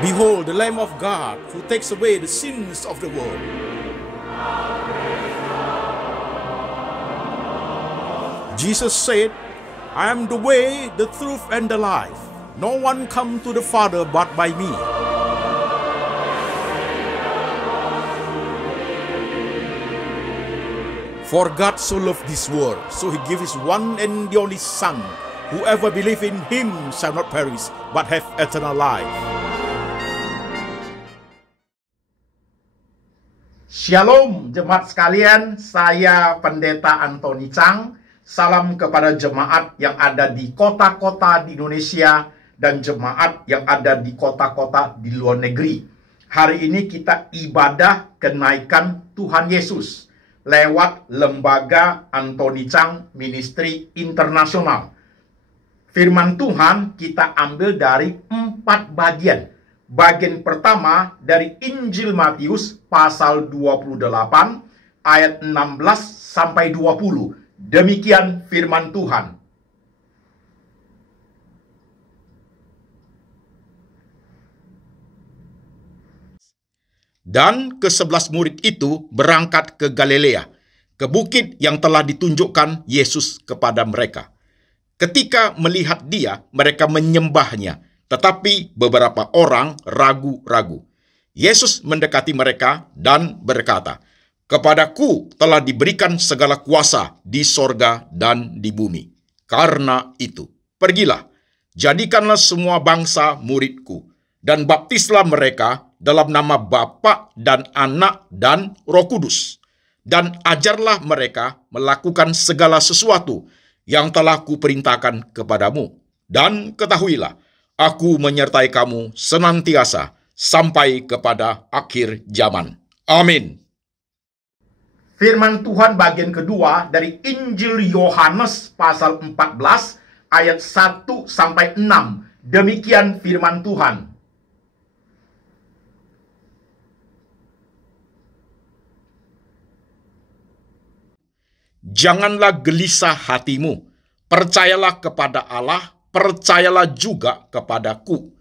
Behold, the Lamb of God who takes away the sins of the world. Jesus said, I am the way, the truth, and the life. No one comes to the Father but by me. For God so loved this world, so he gave his one and the only Son. Whoever believes in him shall not perish, but have eternal life. Shalom jemaat sekalian, saya Pendeta Antoni Chang. Salam kepada jemaat yang ada di kota-kota di Indonesia dan jemaat yang ada di kota-kota di luar negeri. Hari ini kita ibadah kenaikan Tuhan Yesus lewat lembaga Antoni Chang Ministry Internasional. Firman Tuhan kita ambil dari 4 bagian. Bagian pertama dari Injil Matius pasal 28 ayat 16 sampai 20. Demikian firman Tuhan. Dan ke-11 murid itu berangkat ke Galilea, ke bukit yang telah ditunjukkan Yesus kepada mereka. Ketika melihat dia, mereka menyembahnya, tetapi beberapa orang ragu-ragu. Yesus mendekati mereka dan berkata, Kepadaku telah diberikan segala kuasa di sorga dan di bumi. Karena itu, pergilah, jadikanlah semua bangsa muridku, dan baptislah mereka dalam nama Bapa dan Anak dan Roh Kudus. Dan ajarlah mereka melakukan segala sesuatu yang telah kuperintahkan kepadamu. Dan ketahuilah, aku menyertai kamu senantiasa sampai kepada akhir zaman. Amin. Firman Tuhan bagian kedua dari Injil Yohanes pasal 14 ayat 1 sampai 6. Demikian firman Tuhan. Janganlah gelisah hatimu, percayalah kepada Allah, percayalah juga kepadaku.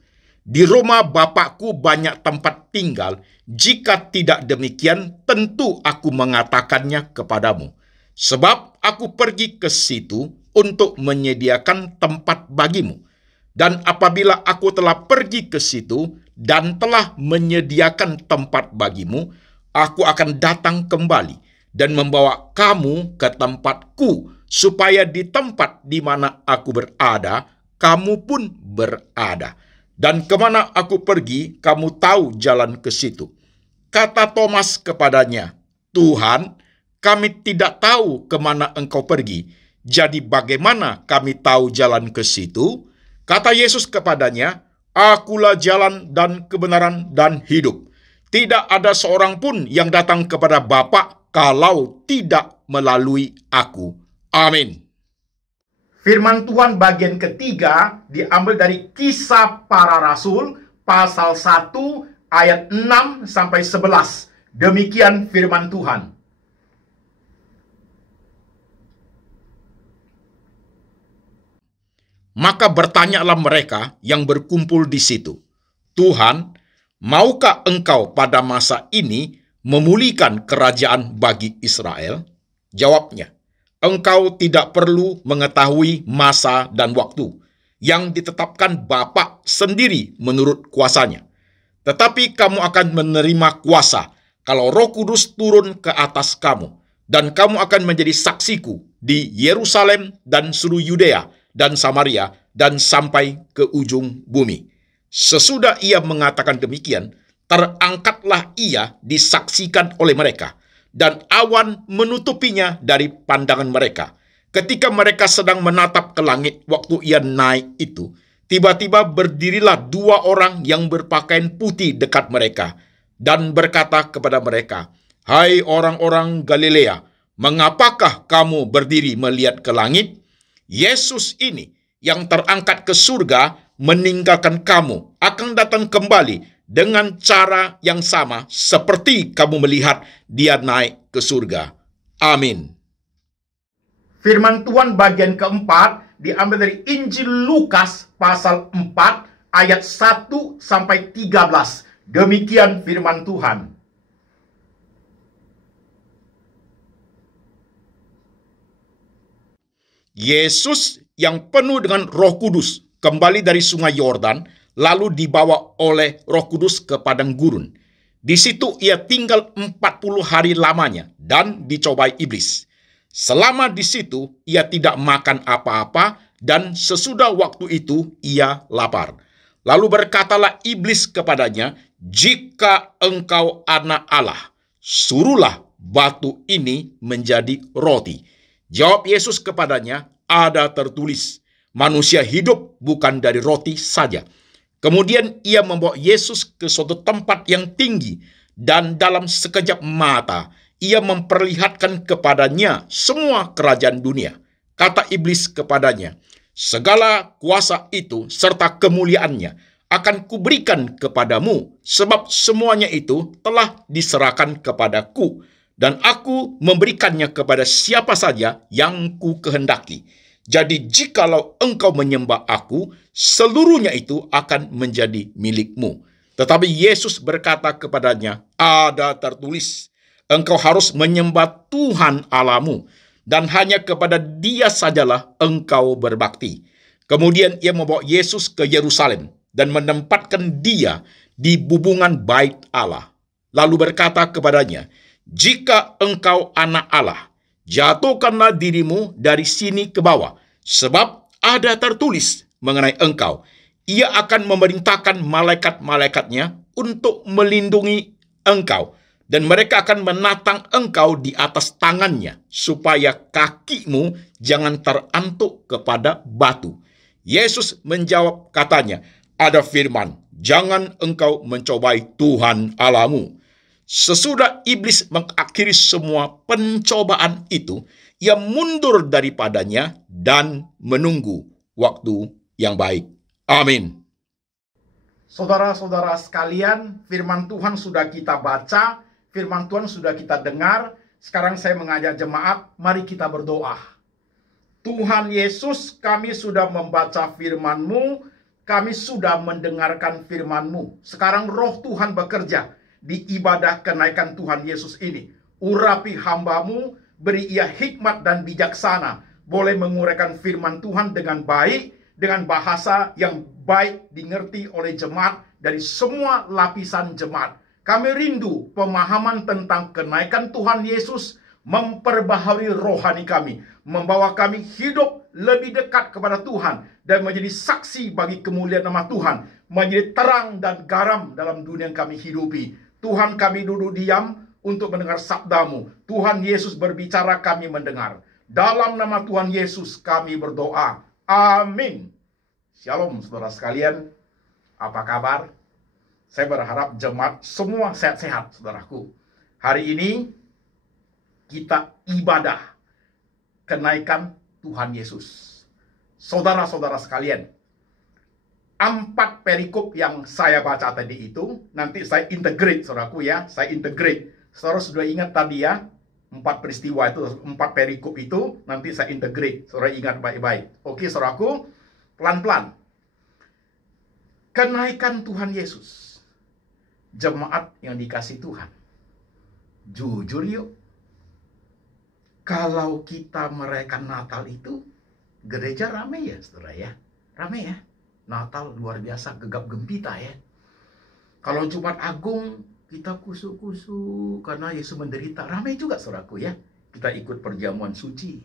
Di rumah Bapakku banyak tempat tinggal. Jika tidak demikian, tentu aku mengatakannya kepadamu. Sebab aku pergi ke situ untuk menyediakan tempat bagimu. Dan apabila aku telah pergi ke situ dan telah menyediakan tempat bagimu, aku akan datang kembali dan membawa kamu ke tempatku, supaya di tempat di mana aku berada, kamu pun berada. Dan kemana aku pergi, kamu tahu jalan ke situ. Kata Thomas kepadanya, Tuhan, kami tidak tahu kemana engkau pergi. Jadi bagaimana kami tahu jalan ke situ? Kata Yesus kepadanya, Akulah jalan dan kebenaran dan hidup. Tidak ada seorang pun yang datang kepada Bapa kalau tidak melalui aku. Amin. Firman Tuhan bagian ketiga diambil dari Kisah Para Rasul pasal 1 ayat 6 sampai 11. Demikian firman Tuhan. Maka bertanyalah mereka yang berkumpul di situ, Tuhan, maukah engkau pada masa ini memulihkan kerajaan bagi Israel? Jawabnya, engkau tidak perlu mengetahui masa dan waktu yang ditetapkan Bapa sendiri menurut kuasanya. Tetapi kamu akan menerima kuasa kalau Roh Kudus turun ke atas kamu, dan kamu akan menjadi saksiku di Yerusalem dan seluruh Yudea dan Samaria dan sampai ke ujung bumi. Sesudah ia mengatakan demikian, terangkatlah ia disaksikan oleh mereka, dan awan menutupinya dari pandangan mereka. Ketika mereka sedang menatap ke langit waktu ia naik itu, tiba-tiba berdirilah 2 orang yang berpakaian putih dekat mereka, dan berkata kepada mereka, Hai orang-orang Galilea, mengapakah kamu berdiri melihat ke langit? Yesus ini yang terangkat ke surga meninggalkan kamu akan datang kembali dengan cara yang sama seperti kamu melihat dia naik ke surga. Amin. Firman Tuhan bagian keempat diambil dari Injil Lukas pasal 4 ayat 1 sampai 13. Demikian firman Tuhan. Yesus yang penuh dengan Roh Kudus kembali dari sungai Yordan, lalu dibawa oleh Roh Kudus ke padang gurun. Di situ ia tinggal 40 hari lamanya dan dicobai iblis. Selama di situ ia tidak makan apa-apa, dan sesudah waktu itu ia lapar. Lalu berkatalah iblis kepadanya, "Jika engkau anak Allah, suruhlah batu ini menjadi roti." Jawab Yesus kepadanya, "Ada tertulis, manusia hidup bukan dari roti saja." Kemudian ia membawa Yesus ke suatu tempat yang tinggi, dan dalam sekejap mata ia memperlihatkan kepadanya semua kerajaan dunia. Kata iblis kepadanya, "Segala kuasa itu serta kemuliaannya akan kuberikan kepadamu, sebab semuanya itu telah diserahkan kepadaku, dan aku memberikannya kepada siapa saja yang ku kehendaki. Jadi jikalau engkau menyembah aku, seluruhnya itu akan menjadi milikmu." Tetapi Yesus berkata kepadanya, "Ada tertulis, engkau harus menyembah Tuhan Allahmu, dan hanya kepada Dia sajalah engkau berbakti." Kemudian ia membawa Yesus ke Yerusalem dan menempatkan Dia di bubungan bait Allah. Lalu berkata kepadanya, "Jika engkau anak Allah, jatuhkanlah dirimu dari sini ke bawah, sebab ada tertulis mengenai engkau, ia akan memerintahkan malaikat-malaikatnya untuk melindungi engkau, dan mereka akan menatang engkau di atas tangannya, supaya kakimu jangan terantuk kepada batu." Yesus menjawab katanya, "Ada firman, jangan engkau mencobai Tuhan Allahmu." Sesudah iblis mengakhiri semua pencobaan itu, ia mundur daripadanya dan menunggu waktu yang baik. Amin. Saudara-saudara sekalian, firman Tuhan sudah kita baca, firman Tuhan sudah kita dengar. Sekarang saya mengajak jemaat, mari kita berdoa. Tuhan Yesus, kami sudah membaca firman-Mu, kami sudah mendengarkan firman-Mu. Sekarang roh Tuhan bekerja di ibadah kenaikan Tuhan Yesus ini. Urapi hamba-Mu, beri ia hikmat dan bijaksana, boleh menguraikan firman Tuhan dengan baik, dengan bahasa yang baik dimengerti oleh jemaat dari semua lapisan jemaat. Kami rindu pemahaman tentang kenaikan Tuhan Yesus memperbaharui rohani kami, membawa kami hidup lebih dekat kepada Tuhan dan menjadi saksi bagi kemuliaan nama Tuhan, menjadi terang dan garam dalam dunia yang kami hidupi. Tuhan, kami duduk diam untuk mendengar sabda-Mu. Tuhan Yesus berbicara, kami mendengar. Dalam nama Tuhan Yesus kami berdoa. Amin. Shalom saudara sekalian. Apa kabar? Saya berharap jemaat semua sehat-sehat, saudaraku. Hari ini kita ibadah kenaikan Tuhan Yesus. Saudara-saudara sekalian, 4 perikop yang saya baca tadi itu, nanti saya integrate, saudaraku ya. Saya integrate. Saudara sudah ingat tadi ya, 4 peristiwa itu, 4 perikop itu, nanti saya integrate. Saudara ingat baik-baik. Oke, saudaraku, pelan-pelan. Kenaikan Tuhan Yesus. Jemaat yang dikasih Tuhan. Jujur yuk. Kalau kita merayakan Natal itu, gereja ramai ya, saudara ya. Ramai ya. Natal luar biasa gegap gempita ya. Kalau Jumat Agung kita kusuk-kusuk karena Yesus menderita. Ramai juga saudaraku ya. Kita ikut perjamuan suci.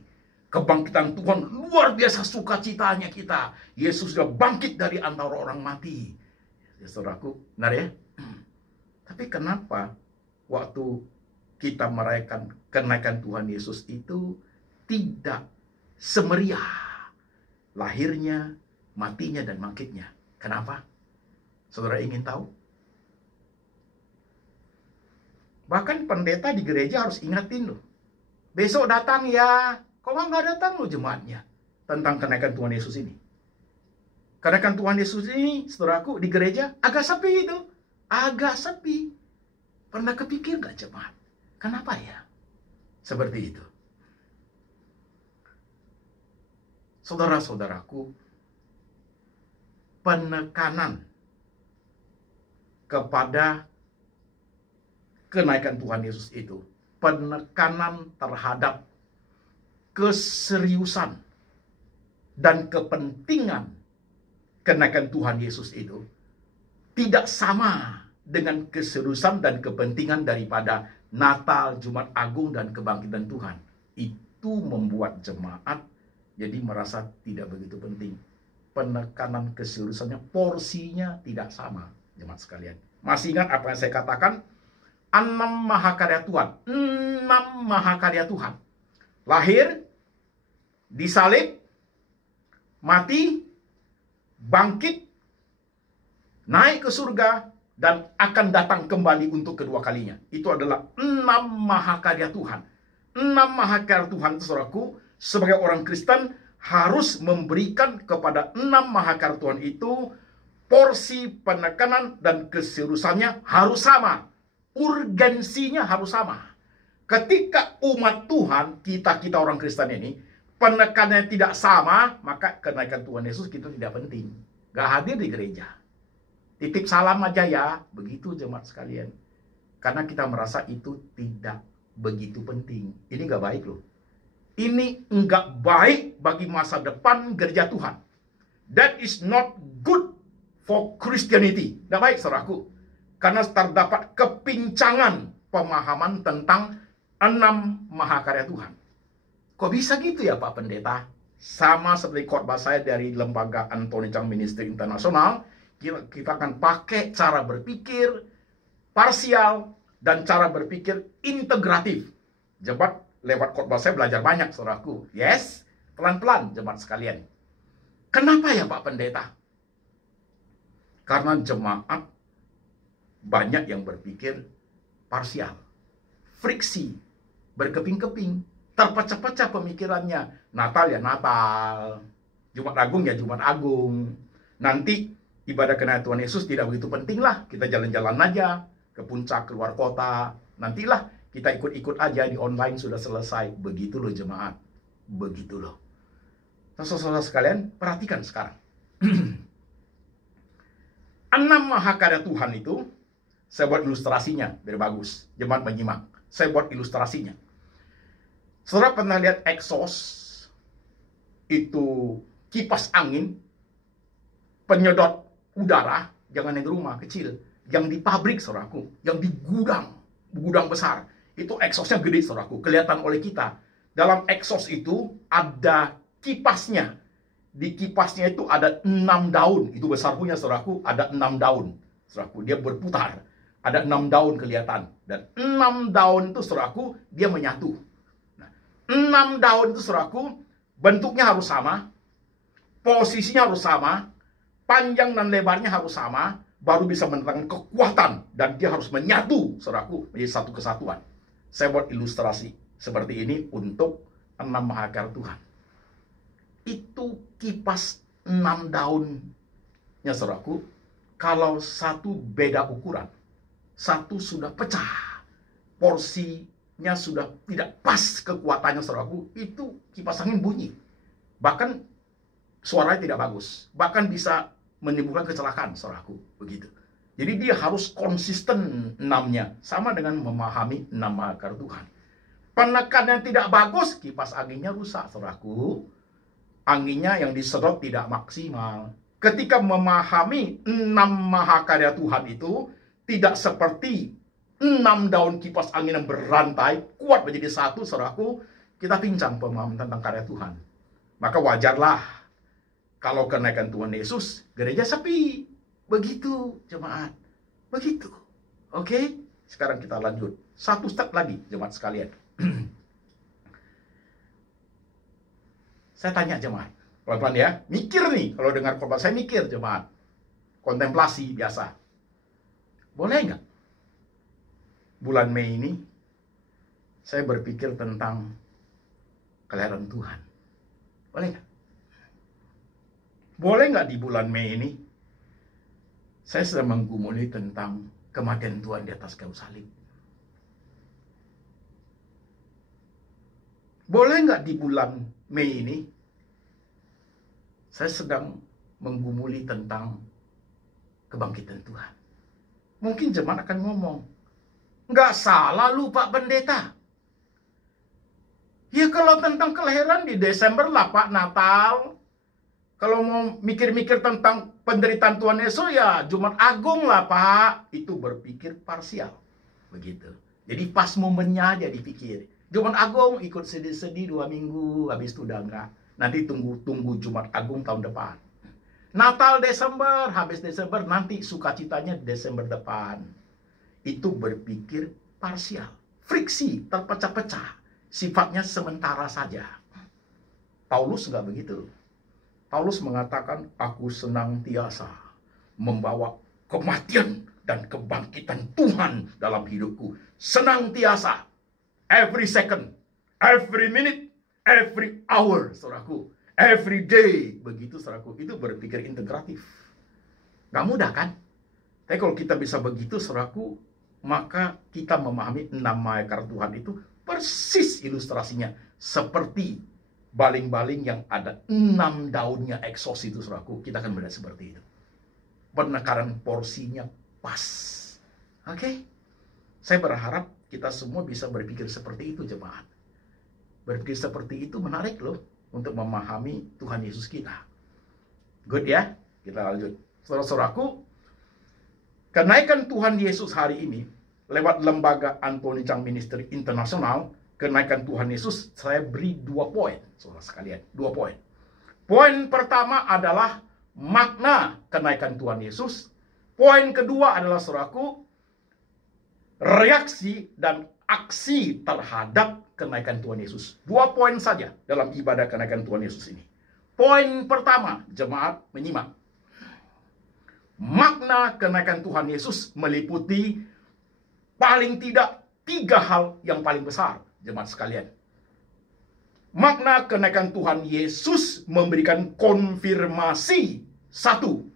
Kebangkitan Tuhan luar biasa sukacitanya kita. Yesus sudah bangkit dari antara orang mati. Ya saudaraku, benar ya? Tapi kenapa waktu kita merayakan kenaikan Tuhan Yesus itu tidak semeriah lahirnya, matinya, dan bangkitnya? Kenapa? Saudara ingin tahu? Bahkan pendeta di gereja harus ingatin loh. Besok datang ya. Kok nggak datang loh jemaatnya? Tentang kenaikan Tuhan Yesus ini. Kenaikan Tuhan Yesus ini, saudaraku, di gereja agak sepi itu. Agak sepi. Pernah kepikir nggak jemaat? Kenapa ya? Seperti itu. Saudara-saudaraku, penekanan kepada kenaikan Tuhan Yesus itu. Penekanan terhadap keseriusan dan kepentingan kenaikan Tuhan Yesus itu tidak sama dengan keseriusan dan kepentingan daripada Natal, Jumat Agung, dan kebangkitan Tuhan. Itu membuat jemaat jadi merasa tidak begitu penting. Penekanan keseriusannya, porsinya tidak sama, jemaat sekalian. Masih ingat apa yang saya katakan? 6 mahakarya Tuhan. 6 mahakarya Tuhan. Lahir, disalib, mati, bangkit, naik ke surga, dan akan datang kembali untuk kedua kalinya. Itu adalah 6 mahakarya Tuhan. 6 mahakarya Tuhan, saudaraku, sebagai orang Kristen harus memberikan kepada 6 mahakarya Tuhan itu porsi penekanan dan keseriusannya harus sama. Urgensinya harus sama. Ketika umat Tuhan, kita orang Kristen ini, penekanannya tidak sama, maka kenaikan Tuhan Yesus kita tidak penting. Gak hadir di gereja. Titip salam aja ya, begitu jemaat sekalian. Karena kita merasa itu tidak begitu penting. Ini gak baik loh. Ini enggak baik bagi masa depan gereja Tuhan. That is not good for Christianity. Tidak baik, saudaraku. Karena terdapat kepincangan pemahaman tentang 6 mahakarya Tuhan. Kok bisa gitu ya Pak Pendeta? Sama seperti khotbah saya dari lembaga Anthony Chang Ministry Internasional, kita akan pakai cara berpikir parsial dan cara berpikir integratif. Jemaat lewat khotbah saya belajar banyak, saudaraku. Yes, pelan-pelan jemaat sekalian. Kenapa ya Pak Pendeta? Karena jemaat banyak yang berpikir parsial, friksi, berkeping-keping, terpecah-pecah pemikirannya. Natal ya Natal, Jumat Agung ya Jumat Agung. Nanti ibadah kenaikan Tuhan Yesus tidak begitu penting lah. Kita jalan-jalan aja ke puncak, keluar kota. Nantilah kita ikut-ikut aja di online, sudah selesai. Begitu loh jemaat. Begitu loh. Saudara-saudara sekalian, perhatikan sekarang. 6 mahakarya Tuhan itu, saya buat ilustrasinya, biar bagus. Jemaat menyimak. Saya buat ilustrasinya. Saudara pernah lihat exhaust? Itu kipas angin, penyedot udara, jangan yang di rumah, kecil. Yang di pabrik, saudaraku. Yang di gudang besar. Itu exhaustnya gede, saudaraku. Kelihatan oleh kita. Dalam exhaust itu ada kipasnya. Di kipasnya itu ada 6 daun. Itu besar punya, saudaraku. Ada 6 daun. Saudaraku, dia berputar. Ada 6 daun kelihatan. Dan 6 daun itu, saudaraku, dia menyatu. Nah, 6 daun itu, saudaraku, bentuknya harus sama. Posisinya harus sama. Panjang dan lebarnya harus sama. Baru bisa mendatangkan kekuatan. Dan dia harus menyatu, saudaraku, menjadi satu kesatuan. Saya buat ilustrasi seperti ini untuk 6 mahakarya Tuhan. Itu kipas 6 daunnya, saudaraku. Kalau satu beda ukuran, satu sudah pecah, porsinya sudah tidak pas kekuatannya, saudaraku, itu kipas angin bunyi. Bahkan suaranya tidak bagus. Bahkan bisa menimbulkan kecelakaan, saudaraku. Begitu. Jadi dia harus konsisten 6-nya. Sama dengan memahami 6 mahakarya Tuhan. Penekanan tidak bagus, kipas anginnya rusak, saudaraku. Anginnya yang disedot tidak maksimal. Ketika memahami 6 mahakarya Tuhan itu, tidak seperti 6 daun kipas angin yang berantai, kuat menjadi satu, saudaraku, kita pincang pemahaman tentang karya Tuhan. Maka wajarlah kalau kenaikan Tuhan Yesus, gereja sepi. Begitu, jemaat. Begitu. Oke? Sekarang kita lanjut. Satu step lagi, jemaat sekalian. Saya tanya jemaat. Pelan-pelan ya. Mikir nih. Kalau dengar khotbah saya mikir, jemaat. Kontemplasi biasa. Boleh nggak? Bulan Mei ini, saya berpikir tentang kelahiran Tuhan. Boleh nggak? Boleh nggak di bulan Mei ini, saya sedang menggumuli tentang kematian Tuhan di atas kayu salib? Boleh nggak di bulan Mei ini, saya sedang menggumuli tentang kebangkitan Tuhan. Mungkin jemaat akan ngomong, nggak salah lu Pak Pendeta. Ya kalau tentang kelahiran di Desember lah Pak, Natal. Kalau mau mikir-mikir tentang penderitaan Tuhan Yesus ya Jumat Agung lah Pak. Itu berpikir parsial. Begitu. Jadi pas momennya aja dipikir. Jumat Agung ikut sedih-sedih 2 minggu, habis itu udah enggak. Nanti tunggu Jumat Agung tahun depan. Natal Desember, habis Desember nanti sukacitanya Desember depan. Itu berpikir parsial. Friksi, terpecah-pecah. Sifatnya sementara saja. Paulus enggak begitu. Paulus mengatakan, aku senantiasa membawa kematian dan kebangkitan Tuhan dalam hidupku. Senantiasa. Every second, every minute, every hour, saudaraku. Every day. Begitu, saudaraku. Itu berpikir integratif. Gak mudah kan? Tapi kalau kita bisa begitu, saudaraku, maka kita memahami 6 maekar Tuhan itu persis ilustrasinya. Seperti baling-baling yang ada 6 daunnya eksos itu, saudaraku. Kita akan melihat seperti itu. Penekaran porsinya pas. Oke? Saya berharap kita semua bisa berpikir seperti itu, jemaat. Berpikir seperti itu menarik loh untuk memahami Tuhan Yesus kita. Good ya? Kita lanjut. Saudara-saudaraku, kenaikan Tuhan Yesus hari ini lewat lembaga Anthony Chang Ministry Internasional, kenaikan Tuhan Yesus, saya beri 2 poin, saudara sekalian, 2 poin. Poin pertama adalah makna kenaikan Tuhan Yesus. Poin kedua adalah, saudaraku, reaksi dan aksi terhadap kenaikan Tuhan Yesus. 2 poin saja dalam ibadah kenaikan Tuhan Yesus ini. Poin pertama, jemaat menyimak. Makna kenaikan Tuhan Yesus meliputi paling tidak 3 hal yang paling besar, jemaat sekalian. Makna kenaikan Tuhan Yesus memberikan konfirmasi. 1.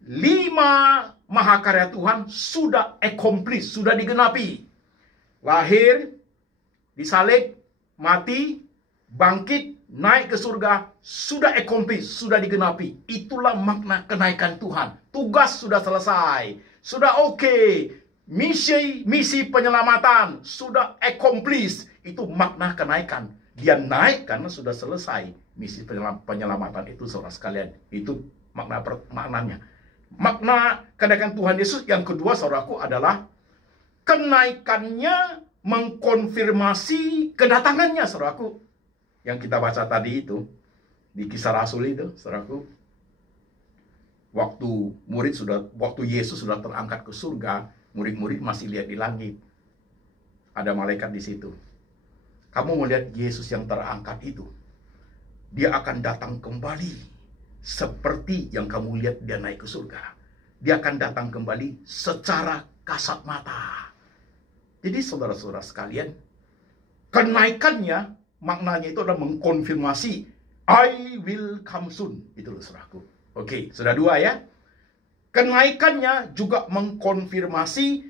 5 mahakarya Tuhan sudah accomplish, sudah digenapi. Lahir, disalib, mati, bangkit, naik ke surga, sudah accomplish, sudah digenapi. Itulah makna kenaikan Tuhan. Tugas sudah selesai, sudah oke. Misi penyelamatan sudah accomplish. Itu makna kenaikan. Dia naik karena sudah selesai misi penyelamatan itu, saudara sekalian. Itu maknanya. Makna kenaikan Tuhan Yesus yang kedua, saudaraku, adalah kenaikannya mengkonfirmasi kedatangannya, saudaraku. Yang kita baca tadi itu, di Kisah Rasul itu, saudaraku. Waktu Yesus sudah terangkat ke surga, murid-murid masih lihat di langit. Ada malaikat di situ. Kamu melihat Yesus yang terangkat itu. Dia akan datang kembali. Seperti yang kamu lihat dia naik ke surga. Dia akan datang kembali secara kasat mata. Jadi saudara-saudara sekalian, kenaikannya maknanya itu adalah mengkonfirmasi I will come soon. Itu loh, saudaraku. Oke, sudah 2 ya. Kenaikannya juga mengkonfirmasi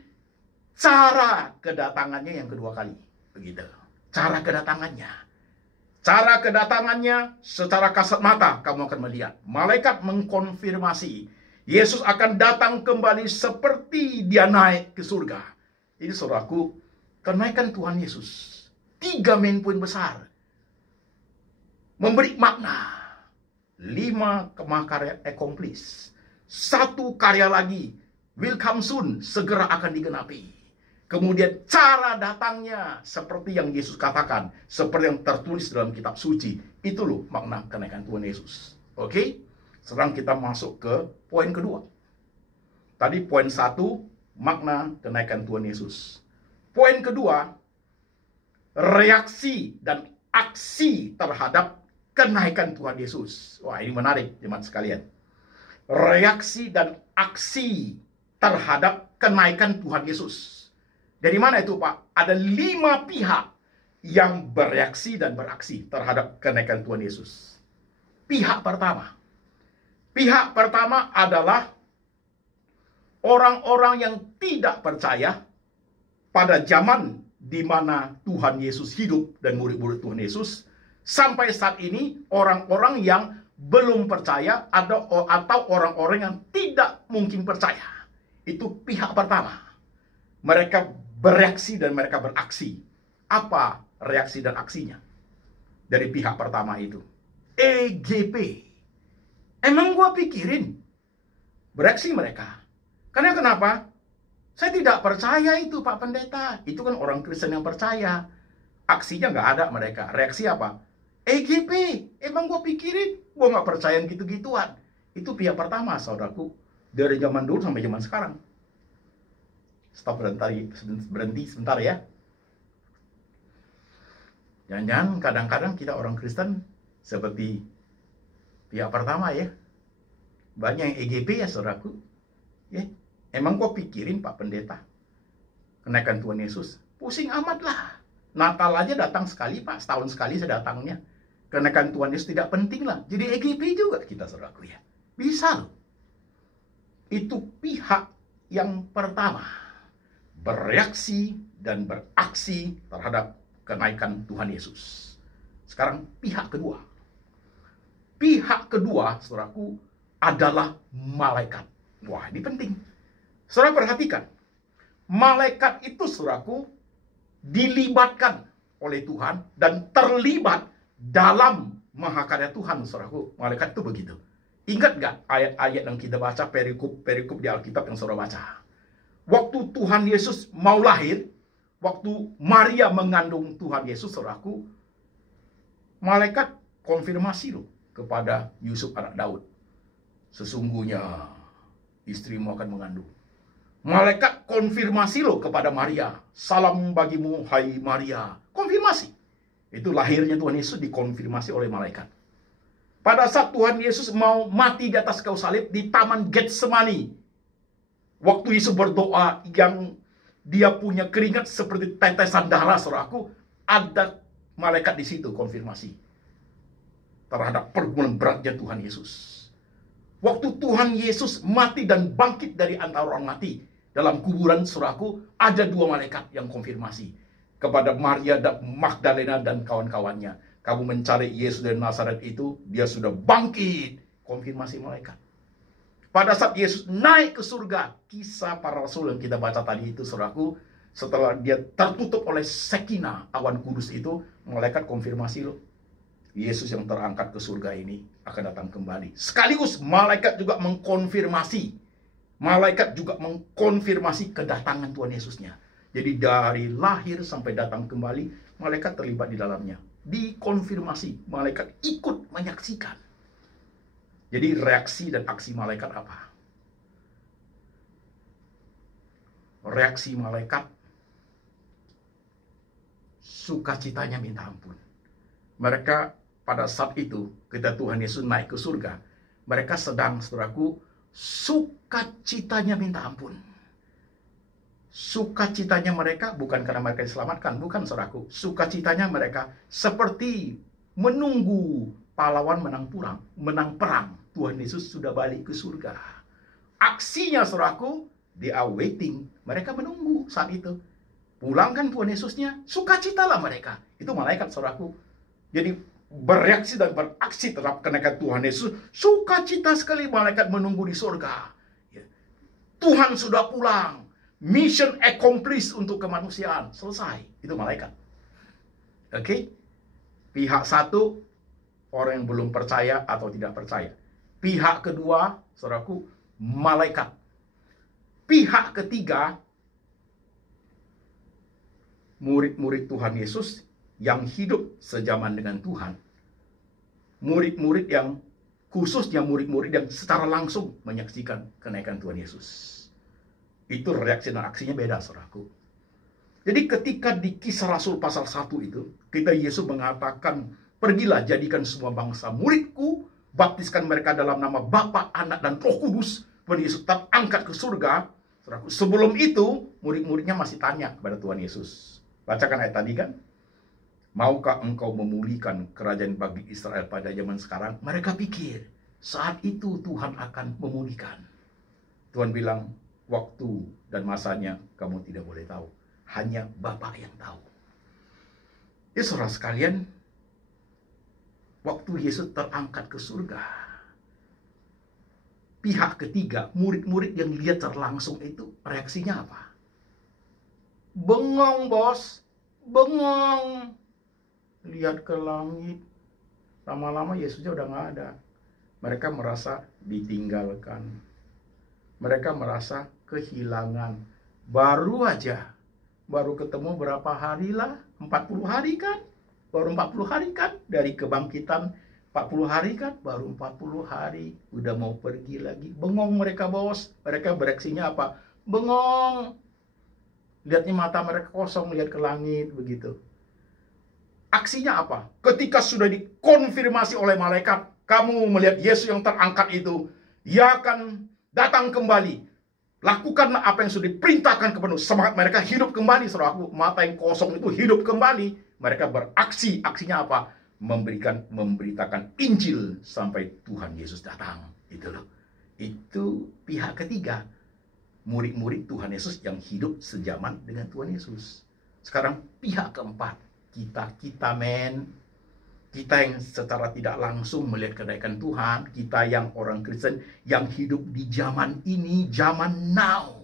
cara kedatangannya yang kedua kali. Begitu. Cara kedatangannya. Cara kedatangannya secara kasat mata kamu akan melihat. Malaikat mengkonfirmasi Yesus akan datang kembali seperti dia naik ke surga. Ini saudaraku, kenaikan Tuhan Yesus. 3 main poin besar. Memberi makna. 5 mahakarya accomplish. 1 karya lagi will come soon, segera akan digenapi. Kemudian cara datangnya seperti yang Yesus katakan, seperti yang tertulis dalam kitab suci. Itu loh makna kenaikan Tuhan Yesus. Oke? Sekarang kita masuk ke poin kedua. Tadi poin 1, makna kenaikan Tuhan Yesus. Poin kedua, reaksi dan aksi terhadap kenaikan Tuhan Yesus. Wah, ini menarik, jemaat sekalian. Reaksi dan aksi terhadap kenaikan Tuhan Yesus. Dari mana itu, Pak? Ada 5 pihak yang bereaksi dan beraksi terhadap kenaikan Tuhan Yesus. Pihak pertama. Pihak pertama adalah orang-orang yang tidak percaya pada zaman di mana Tuhan Yesus hidup dan murid-murid Tuhan Yesus. Sampai saat ini orang-orang yang belum percaya, atau orang-orang yang tidak mungkin percaya. Itu pihak pertama. Mereka bereaksi dan mereka beraksi. Apa reaksi dan aksinya dari pihak pertama itu? EGP. Emang gua pikirin bereaksi mereka. Karena kenapa? Saya tidak percaya itu, Pak Pendeta. Itu kan orang Kristen yang percaya. Aksinya nggak ada mereka. Reaksi apa? EGP. Emang gua pikirin, gua nggak percaya gitu-gituan. Itu pihak pertama, saudaraku. Dari zaman dulu sampai zaman sekarang. Stop, berhenti sebentar ya. Jangan-jangan kadang-kadang kita orang Kristen seperti pihak pertama ya. Banyak yang EGP ya, saudaraku. Ya, emang kok pikirin, Pak Pendeta, kenaikan Tuhan Yesus? Pusing amat lah. Natal aja datang sekali, Pak. Setahun sekali saya datangnya. Kenaikan Tuhan Yesus tidak penting lah. Jadi EGP juga kita, saudaraku ya. Bisa loh. Itu pihak yang pertama. Bereaksi dan beraksi terhadap kenaikan Tuhan Yesus. Sekarang pihak kedua. Pihak kedua, saudaraku, adalah malaikat. Wah, ini penting. Saudara perhatikan. Malaikat itu, saudaraku, dilibatkan oleh Tuhan dan terlibat dalam mahakarya Tuhan, saudaraku. Malaikat itu begitu. Ingat nggak ayat-ayat yang kita baca, perikop di Alkitab yang saudara baca? Waktu Tuhan Yesus mau lahir, waktu Maria mengandung Tuhan Yesus, saudaraku, malaikat konfirmasi loh kepada Yusuf anak Daud. Sesungguhnya istrimu akan mengandung. Malaikat konfirmasi loh kepada Maria. Salam bagimu, hai Maria. Konfirmasi. Itu lahirnya Tuhan Yesus dikonfirmasi oleh malaikat. Pada saat Tuhan Yesus mau mati di atas kayu salib di Taman Getsemani, waktu Yesus berdoa yang dia punya keringat seperti tetesan darah, saudaraku, ada malaikat di situ konfirmasi terhadap pergumulan beratnya Tuhan Yesus. Waktu Tuhan Yesus mati dan bangkit dari antara orang mati dalam kuburan, saudaraku, ada dua malaikat yang konfirmasi kepada Maria Magdalena dan kawan-kawannya. Kamu mencari Yesus dari Nazaret itu, dia sudah bangkit. Konfirmasi malaikat. Pada saat Yesus naik ke surga, kisah para rasul yang kita baca tadi itu, saudaraku, setelah dia tertutup oleh Sekina, awan kudus itu, malaikat konfirmasi loh. Yesus yang terangkat ke surga ini akan datang kembali. Sekaligus malaikat juga mengkonfirmasi. Malaikat juga mengkonfirmasi kedatangan Tuhan Yesusnya. Jadi dari lahir sampai datang kembali, malaikat terlibat di dalamnya. Dikonfirmasi, malaikat ikut menyaksikan. Jadi reaksi dan aksi malaikat apa? Reaksi malaikat, sukacitanya minta ampun. Mereka pada saat itu, ketika Tuhan Yesus naik ke surga, mereka sedang, saudaraku, sukacitanya minta ampun. Sukacitanya mereka bukan karena mereka diselamatkan, bukan, saudaraku. Sukacitanya mereka seperti menunggu pahlawan menang perang. Tuhan Yesus sudah balik ke surga. Aksinya, saudaraku, they are waiting. Mereka menunggu saat itu. Pulangkan Tuhan Yesusnya, sukacitalah mereka. Itu malaikat, saudaraku. Jadi bereaksi dan beraksi terhadap kenaikan Tuhan Yesus. Sukacita sekali malaikat menunggu di surga. Tuhan sudah pulang. Mission accomplished untuk kemanusiaan. Selesai. Itu malaikat. Oke? Pihak satu, orang yang belum percaya atau tidak percaya. Pihak kedua, saudaraku, malaikat. Pihak ketiga, murid-murid Tuhan Yesus yang hidup sejaman dengan Tuhan. Murid-murid yang, khususnya murid-murid yang secara langsung menyaksikan kenaikan Tuhan Yesus. Itu reaksi dan aksinya beda, saudaraku. Jadi ketika di Kisah Rasul pasal 1 itu, kita Yesus mengatakan, pergilah jadikan semua bangsa muridku, baptiskan mereka dalam nama Bapa, Anak, dan Roh Kudus. Tuhan Yesus terangkat ke surga. Saudaraku, sebelum itu, murid-muridnya masih tanya kepada Tuhan Yesus. Bacakan ayat tadi kan? Maukah engkau memulihkan kerajaan bagi Israel pada zaman sekarang? Mereka pikir, saat itu Tuhan akan memulihkan. Tuhan bilang, waktu dan masanya kamu tidak boleh tahu. Hanya Bapa yang tahu. Ya, saudara sekalian, waktu Yesus terangkat ke surga, pihak ketiga, murid-murid yang lihat secara langsung itu, reaksinya apa? Bengong, bos. Bengong. Lihat ke langit. Lama-lama Yesusnya udah nggak ada. Mereka merasa ditinggalkan. Mereka merasa kehilangan. Baru ketemu berapa hari lah? 40 hari kan? Baru 40 hari kan? Dari kebangkitan 40 hari kan? Baru 40 hari. Udah mau pergi lagi. Bengong mereka, bos. Mereka bereaksinya apa? Bengong. Lihatnya mata mereka kosong, lihat ke langit, begitu. Aksinya apa? Ketika sudah dikonfirmasi oleh malaikat, kamu melihat Yesus yang terangkat itu, Ia akan datang kembali. Lakukanlah apa yang sudah diperintahkan kepada semangat mereka hidup kembali, saudaraku. Mata yang kosong itu hidup kembali. Mereka beraksi. Aksinya apa? Memberitakan Injil sampai Tuhan Yesus datang. Itu loh. Itu pihak ketiga. Murid-murid Tuhan Yesus yang hidup sejaman dengan Tuhan Yesus. Sekarang pihak keempat. Kita yang secara tidak langsung melihat kenaikan Tuhan, kita yang orang Kristen yang hidup di zaman ini, zaman now.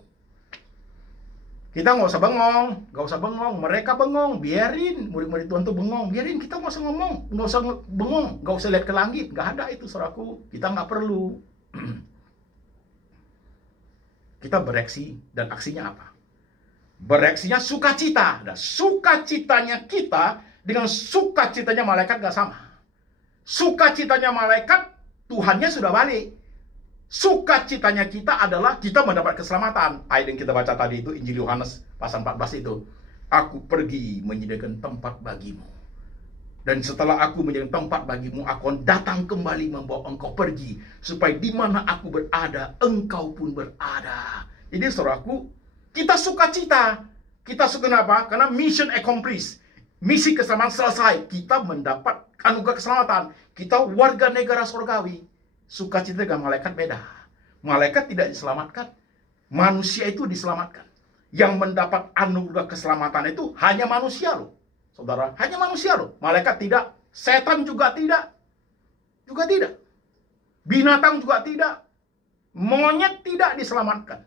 Kita nggak usah bengong, mereka bengong, biarin murid-murid Tuhan tuh bengong, biarin, kita nggak usah ngomong, nggak usah bengong, nggak usah lihat ke langit, nggak ada itu, saudaraku, kita nggak perlu. Kita bereaksi dan aksinya apa? Bereaksinya sukacita. Dan sukacitanya kita dengan sukacitanya malaikat gak sama. Sukacitanya malaikat, Tuhannya sudah balik. Sukacitanya kita adalah kita mendapat keselamatan. Ayat yang kita baca tadi itu, Injil Yohanes pasal 14 itu. Aku pergi menyediakan tempat bagimu. Dan setelah aku menyediakan tempat bagimu, aku akan datang kembali membawa engkau pergi. Supaya di mana aku berada, engkau pun berada. Jadi saudaraku, kita sukacita. Kita suka apa? Karena mission accomplished. Misi keselamatan selesai. Kita mendapat anugerah keselamatan. Kita warga negara surgawi. Sukacita dengan malaikat beda. Malaikat tidak diselamatkan. Manusia itu diselamatkan. Yang mendapat anugerah keselamatan itu hanya manusia loh. Saudara, hanya manusia loh. Malaikat tidak. Setan juga tidak. Juga tidak. Binatang juga tidak. Monyet tidak diselamatkan.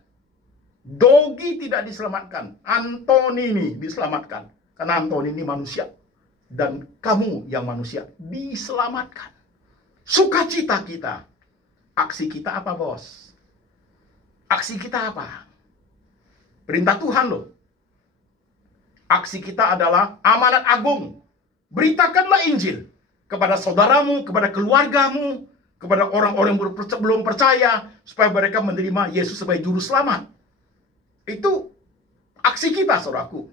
Dogi tidak diselamatkan. Antonini diselamatkan. Karena Antonini manusia. Dan kamu yang manusia diselamatkan. Sukacita kita. Aksi kita apa, bos? Aksi kita apa? Perintah Tuhan loh. Aksi kita adalah amanat agung. Beritakanlah Injil kepada saudaramu, kepada keluargamu, kepada orang-orang yang belum percaya, supaya mereka menerima Yesus sebagai juru selamat. Itu aksi kita, saudaraku.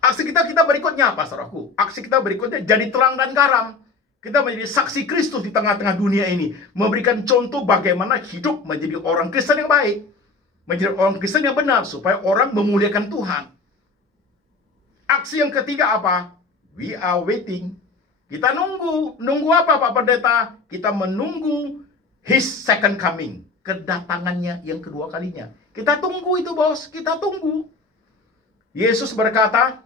Aksi kita berikutnya apa, saudaraku? Aksi kita berikutnya jadi terang dan garam. Kita menjadi saksi Kristus di tengah-tengah dunia ini. Memberikan contoh bagaimana hidup menjadi orang Kristen yang baik. Menjadi orang Kristen yang benar, supaya orang memuliakan Tuhan. Aksi yang ketiga apa? We are waiting. Kita nunggu. Nunggu apa, Pak Pendeta? Kita menunggu His second coming. Kedatangannya yang kedua kalinya. Kita tunggu itu, bos. Kita tunggu. Yesus berkata,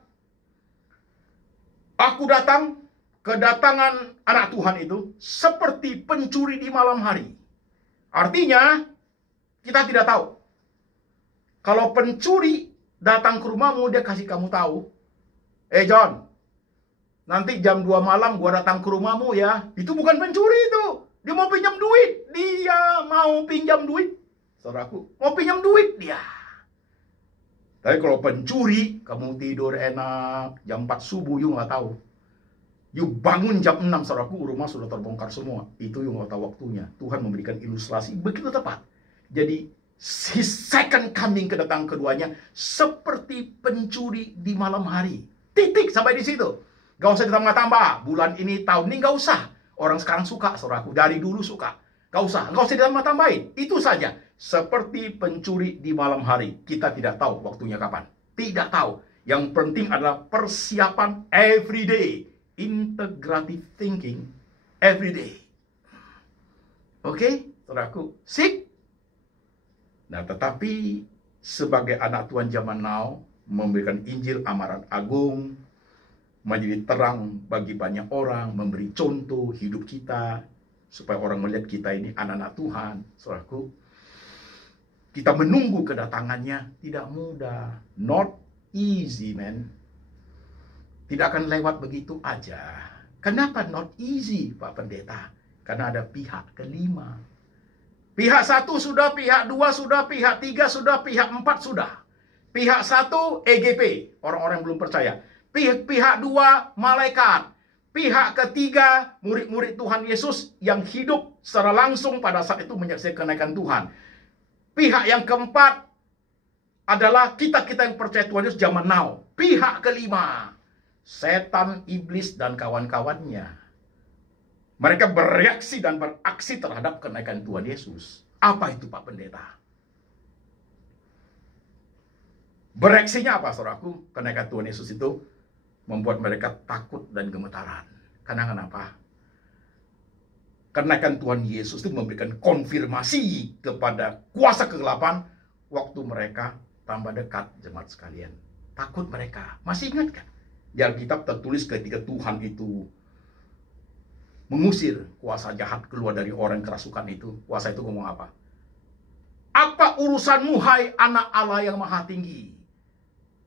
aku datang, kedatangan anak Tuhan itu seperti pencuri di malam hari. Artinya, kita tidak tahu. Kalau pencuri datang ke rumahmu, dia kasih kamu tahu. John, nanti jam 2 malam gua datang ke rumahmu ya. Itu bukan pencuri itu. Dia mau pinjam duit. Dia mau pinjam duit. Saudaraku, mau pinjam duit dia. Tapi kalau pencuri, kamu tidur enak, jam 4 subuh, you nggak tahu. You bangun jam 6, saudaraku, rumah sudah terbongkar semua. Itu you nggak tahu waktunya. Tuhan memberikan ilustrasi begitu tepat. Jadi, His second coming, kedatangan keduanya, seperti pencuri di malam hari. Titik sampai di situ. Gak usah ditambah-tambah. Bulan ini, tahun ini, gak usah. Orang sekarang suka, saudaraku. Dari dulu suka. Gak usah ditambah-tambahin. Itu saja. Seperti pencuri di malam hari. Kita tidak tahu waktunya kapan. Tidak tahu. Yang penting adalah persiapan every day. Integrative thinking every day. Oke, saudaraku. Sip. Nah, tetapi sebagai anak Tuhan zaman now, memberikan Injil amanat agung, menjadi terang bagi banyak orang, memberi contoh hidup kita, supaya orang melihat kita ini anak-anak Tuhan. Saudaraku, kita menunggu kedatangannya tidak mudah. Not easy, man. Tidak akan lewat begitu aja. Kenapa not easy, Pak Pendeta? Karena ada pihak kelima. Pihak 1 sudah, pihak 2 sudah, pihak 3 sudah, pihak 4 sudah. Pihak 1 EGP, orang-orang yang belum percaya. Pihak 2 malaikat. Pihak ketiga murid-murid Tuhan Yesus yang hidup secara langsung pada saat itu menyaksikan kenaikan Tuhan. Pihak yang keempat adalah kita-kita yang percaya Tuhan Yesus zaman now. Pihak kelima, setan, iblis, dan kawan-kawannya. Mereka bereaksi dan beraksi terhadap kenaikan Tuhan Yesus. Apa itu, Pak Pendeta? Bereaksinya apa, saudaraku? Kenaikan Tuhan Yesus itu membuat mereka takut dan gemetaran. Karena kenapa? Kenaikan Tuhan Yesus itu memberikan konfirmasi kepada kuasa kegelapan waktu mereka tambah dekat, jemaat sekalian. Takut mereka. Masih ingat kan? Di Alkitab tertulis ketika Tuhan itu mengusir kuasa jahat keluar dari orang kerasukan itu. Kuasa itu ngomong apa? Apa urusanmu, hai anak Allah yang maha tinggi?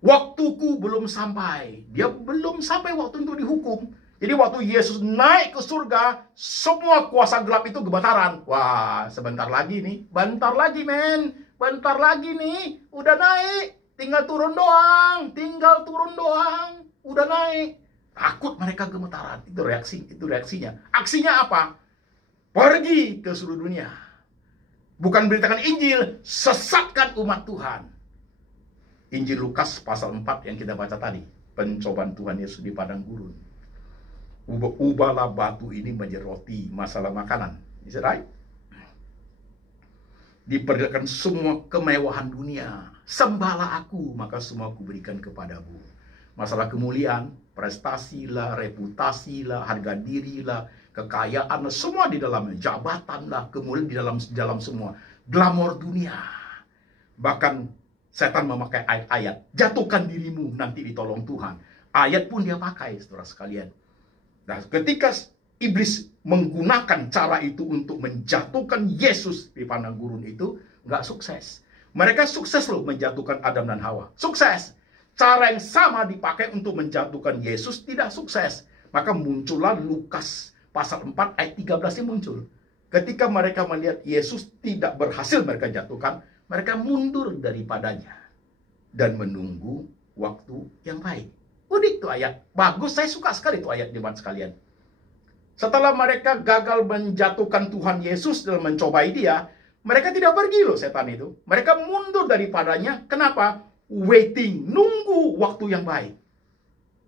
Waktuku belum sampai. Dia belum sampai waktu untuk dihukum. Jadi waktu Yesus naik ke surga, semua kuasa gelap itu gemetaran. Wah, sebentar lagi nih. Bentar lagi, men. Bentar lagi nih. Udah naik. Tinggal turun doang. Tinggal turun doang. Udah naik. Takut mereka gemetaran. Itu reaksinya. Aksinya apa? Pergi ke seluruh dunia. Bukan beritakan Injil, sesatkan umat Tuhan. Injil Lukas pasal 4 yang kita baca tadi. Pencobaan Tuhan Yesus di padang gurun. Ubahlah batu ini menjadi roti, masalah makanan. Is that right? Diperlihatkan semua kemewahan dunia. Sembahlah aku, maka semua aku berikan kepadamu. Masalah kemuliaan, prestasi lah, reputasi lah, harga diri lah, kekayaan lah, semua di dalamnya. Jabatan lah, kemuliaan di dalam semua. Glamor dunia. Bahkan setan memakai ayat-ayat. Jatuhkan dirimu, nanti ditolong Tuhan. Ayat pun dia pakai, saudara sekalian. Nah, ketika iblis menggunakan cara itu untuk menjatuhkan Yesus di padang gurun itu, nggak sukses. Mereka sukses loh menjatuhkan Adam dan Hawa. Sukses. Cara yang sama dipakai untuk menjatuhkan Yesus tidak sukses. Maka muncullah Lukas pasal 4 ayat 13 ini muncul. Ketika mereka melihat Yesus tidak berhasil mereka jatuhkan, mereka mundur daripadanya dan menunggu waktu yang baik. Unik tuh ayat. Bagus, saya suka sekali tuh ayat, jemaat sekalian. Setelah mereka gagal menjatuhkan Tuhan Yesus dalam mencobai dia, mereka tidak pergi loh setan itu. Mereka mundur daripadanya. Kenapa? Waiting, nunggu waktu yang baik.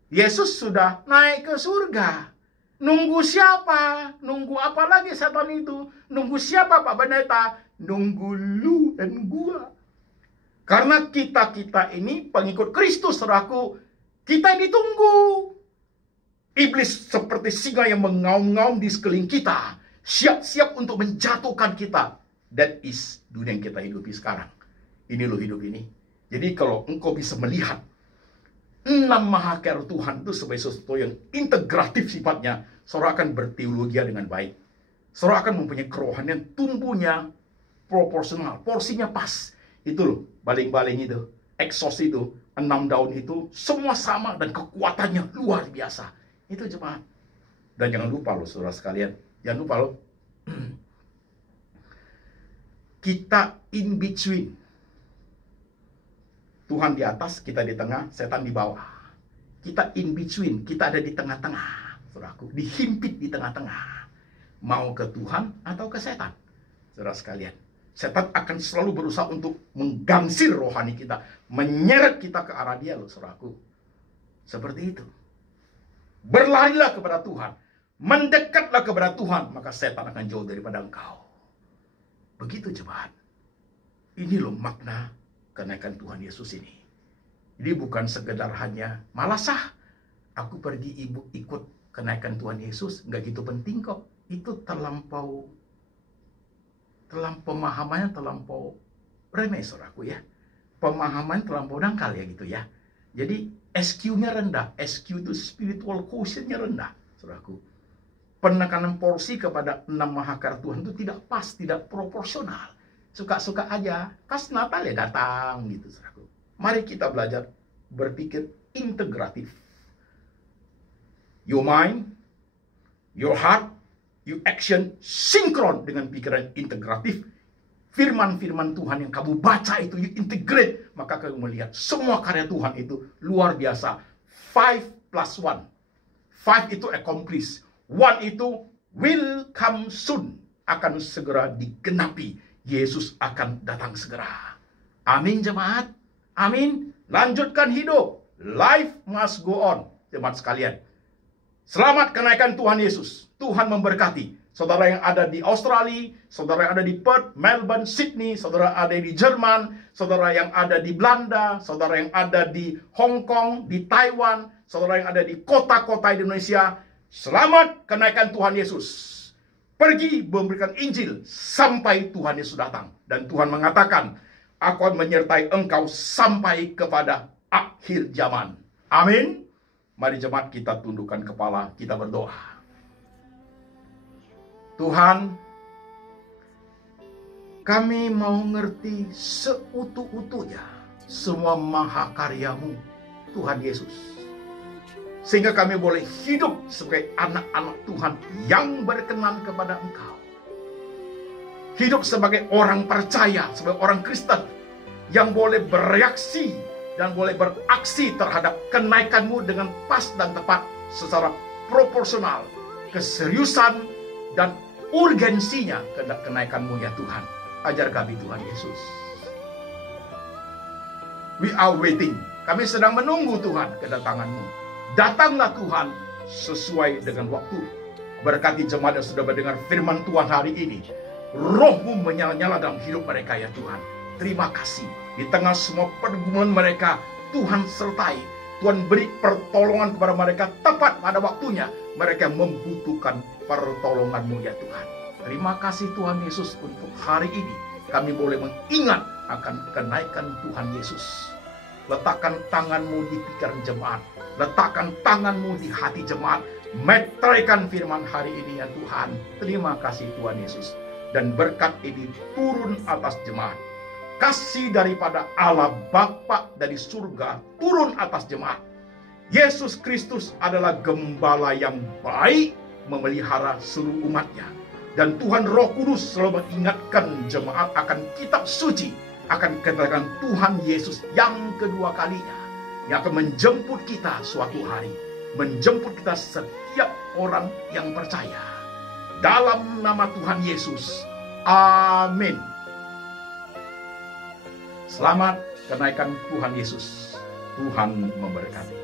Yesus sudah naik ke surga. Nunggu siapa? Nunggu apa lagi setan itu? Nunggu siapa, Pak Pendeta? Nunggu lu dan gua. Karena kita ini pengikut Kristus, saudaraku, kita yang ditunggu. Iblis seperti singa yang mengaum-ngaum di sekeliling kita, siap-siap untuk menjatuhkan kita. That is dunia yang kita hidupi sekarang. Ini loh hidup ini. Jadi kalau engkau bisa melihat 6 mahakar Tuhan itu sebagai sesuatu yang integratif sifatnya, saudara akan berteologi dengan baik. Saudara akan mempunyai kerohanian tumbuhnya proporsional, porsinya pas. Itu loh, baling-baling itu, exhaust itu, 6 daun itu, semua sama dan kekuatannya luar biasa. Itu jemaat. Dan jangan lupa loh, saudara sekalian. Jangan lupa loh. Kita in between. Tuhan di atas, kita di tengah, setan di bawah. Kita in between, kita ada di tengah-tengah. Saudaraku, dihimpit di tengah-tengah. Mau ke Tuhan atau ke setan. Saudara sekalian. Setan akan selalu berusaha untuk menggangsir rohani kita, menyeret kita ke arah dia loh, saudaraku. Seperti itu. Berlarilah kepada Tuhan, mendekatlah kepada Tuhan, maka setan akan jauh daripada engkau. Begitu jemaat. Ini loh makna kenaikan Tuhan Yesus ini. Jadi bukan sekedar hanya malasah aku pergi ikut kenaikan Tuhan Yesus, nggak gitu penting kok. Itu terlampau pemahamannya terlampau remeh, saudaraku ya. Pemahaman terlampau dangkal ya gitu ya. Jadi SQ-nya rendah. SQ itu spiritual quotient-nya rendah, saudaraku. Penekanan porsi kepada 6 mahakara Tuhan itu tidak pas, tidak proporsional. Suka-suka aja, pas Natal ya datang gitu, saudaraku. Mari kita belajar berpikir integratif. Your mind, your heart, your action sinkron dengan pikiran integratif. Firman-firman Tuhan yang kamu baca itu, you integrate, maka kamu melihat semua karya Tuhan itu luar biasa. 5 plus 1. 5 itu accomplish. 1 itu will come soon. Akan segera digenapi. Yesus akan datang segera. Amin jemaat. Amin. Lanjutkan hidup. Life must go on. Jemaat sekalian. Selamat kenaikan Tuhan Yesus. Tuhan memberkati. Saudara yang ada di Australia, saudara yang ada di Perth, Melbourne, Sydney, saudara ada di Jerman, saudara yang ada di Belanda, saudara yang ada di Hong Kong, di Taiwan, saudara yang ada di kota-kota di Indonesia. Selamat kenaikan Tuhan Yesus. Pergi memberikan Injil sampai Tuhan Yesus datang. Dan Tuhan mengatakan, aku akan menyertai engkau sampai kepada akhir zaman. Amin. Mari jemaat kita tundukkan kepala, kita berdoa. Tuhan, kami mau ngerti seutuh-utuhnya semua mahakarya-Mu, Tuhan Yesus. Sehingga kami boleh hidup sebagai anak-anak Tuhan yang berkenan kepada Engkau. Hidup sebagai orang percaya, sebagai orang Kristen yang boleh bereaksi dan boleh beraksi terhadap kenaikan-Mu dengan pas dan tepat secara proporsional, keseriusan dan urgensinya kenaikan-Mu ya Tuhan. Ajar kami Tuhan Yesus. We are waiting. Kami sedang menunggu Tuhan kedatangan-Mu. Datanglah Tuhan sesuai dengan waktu. Berkati jemaat yang sudah mendengar firman Tuhan hari ini. Roh-Mu menyala-nyala dalam hidup mereka ya Tuhan. Terima kasih. Di tengah semua pergumulan mereka, Tuhan sertai. Tuhan beri pertolongan kepada mereka tepat pada waktunya. Mereka membutuhkan pertolongan-Mu ya Tuhan. Terima kasih Tuhan Yesus untuk hari ini. Kami boleh mengingat akan kenaikan Tuhan Yesus. Letakkan tangan-Mu di pikiran jemaat. Letakkan tangan-Mu di hati jemaat. Meteraikan firman hari ini ya Tuhan. Terima kasih Tuhan Yesus. Dan berkat ini turun atas jemaat. Kasih daripada Allah Bapa dari surga turun atas jemaat. Yesus Kristus adalah gembala yang baik memelihara seluruh umatnya. Dan Tuhan Roh Kudus selalu mengingatkan jemaat akan kitab suci, akan kedatangan Tuhan Yesus yang kedua kalinya, yang akan menjemput kita suatu hari, menjemput kita setiap orang yang percaya. Dalam nama Tuhan Yesus, amin. Selamat kenaikan Tuhan Yesus. Tuhan memberkati.